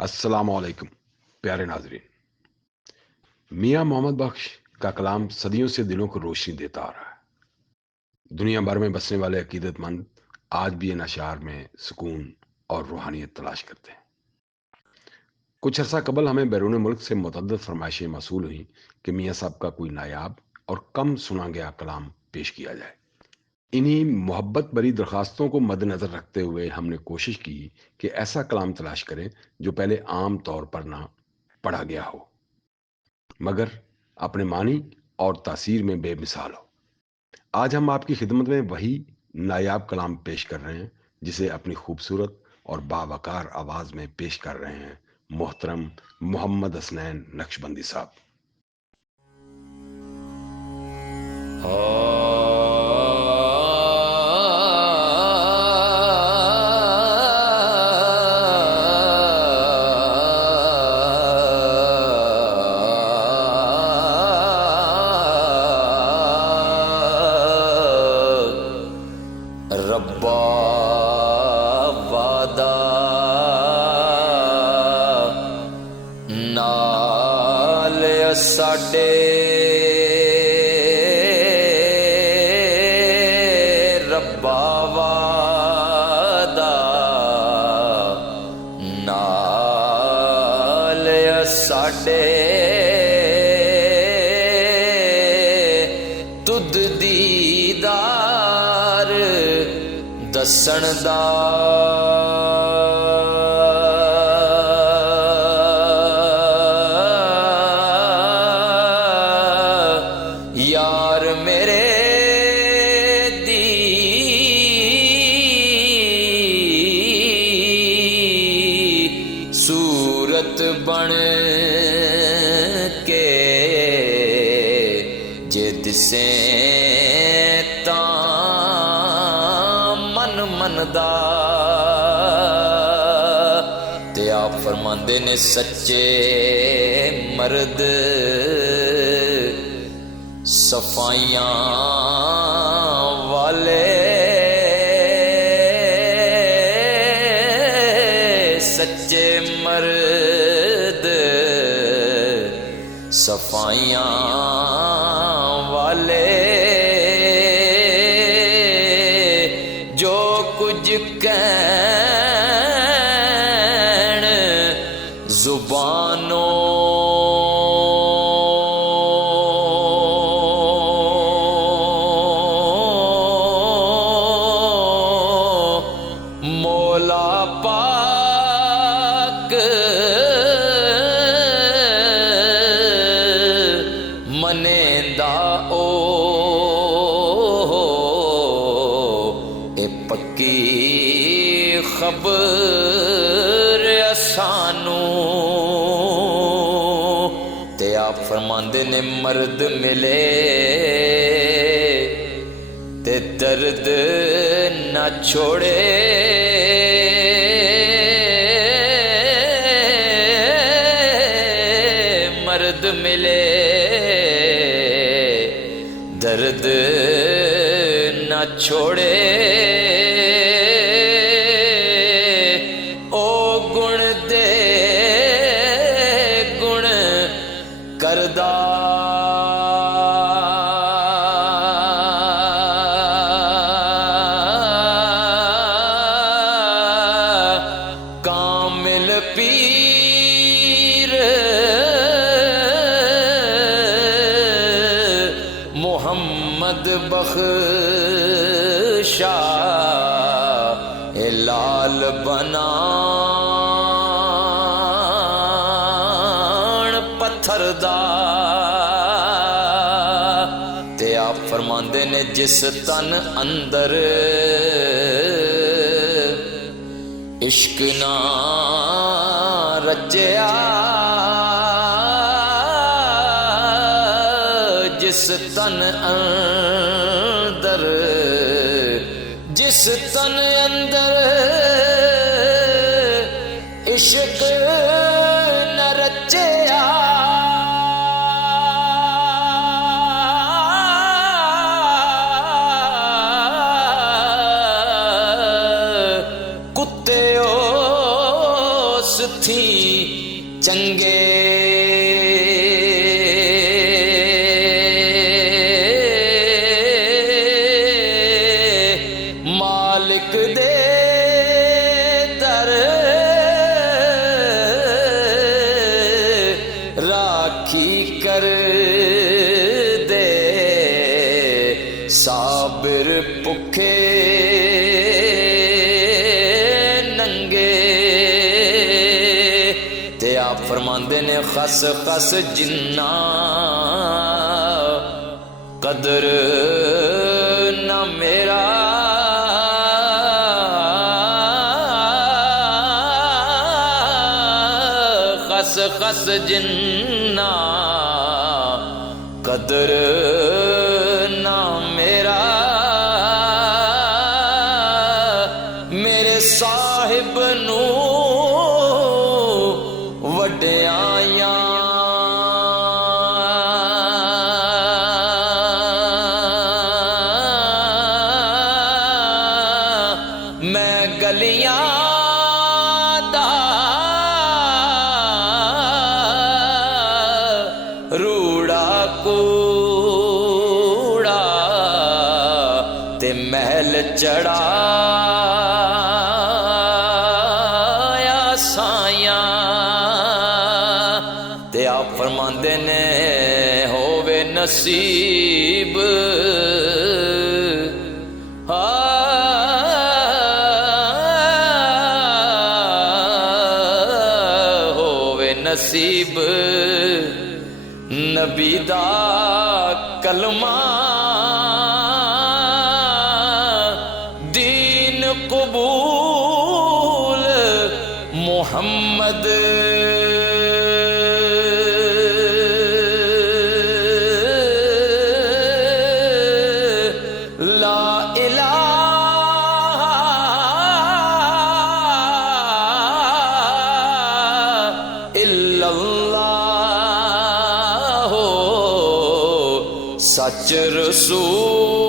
अस्सलामुअलैकुम प्यारे नाजरीन। मियाँ मोहम्मद बख्श का कलाम सदियों से दिलों को रोशनी देता आ रहा है। दुनिया भर में बसने वाले अकीदतमंद आज भी इन अशार में सुकून और रूहानियत तलाश करते हैं। कुछ अरसा कबल हमें बैरून मुल्क से मुतअद्दिद फरमाइशें मौसूल हुई कि मियाँ साहब का कोई नायाब और कम सुना गया कलाम पेश किया जाए। इन्हीं मोहब्बत भरी दरखास्तों को मद्देनजर रखते हुए हमने कोशिश की कि ऐसा कलाम तलाश करें जो पहले आम तौर पर ना पढ़ा गया हो, मगर अपने मानी और तासीर में बेमिसाल हो। आज हम आपकी खिदमत में वही नायाब कलाम पेश कर रहे हैं जिसे अपनी खूबसूरत और बावकार आवाज में पेश कर रहे हैं मोहतरम मोहम्मद हसनैन नक्शबंदी साहब। रब्बा वादा नाल साडे रब्बा वादा नाल साडे तुद दीदार दसण दा यार मेरे दी सूरत बन के जे दिसे मनदा ते आप फरमांदे ने सच्चे मर्द सफाइयां वाले सच्चे मर्द सफाइयां वाले जो कुछ कहन जुबानों मौला पाक मनेंदा ओ पक्की खबर सानू ते आप फरमांदे ने मर्द मिले ते दर्द ना छोड़े मर्द मिले दर्द ना छोड़े करदा कामिल पीर मोहम्मद बख्शा लाल बना ते आप फरमांदे ने जिस तन अंदर इश्क ना रचया जिस तन अंदर इश्क न रचया कुत्ते उस थी चंगे मालिक दे दर राखी कर दे साबिर भुखे नंगे ते आप फरमांदे ने खस खस जिन्ना कदर ना मेरा खस खस जिन्ना कदर ना मेरा मेरे साहिब नू वड्याया मैं गलियां दा रूड़ा कूड़ा ते महल चढ़ाया साया ते आप फरमांदे ने होवे नसीब होवे नसीब नबी दा कलमा दीन कबूल मोहम्मद ला इलाहा इल्लल्लाह सच रसूल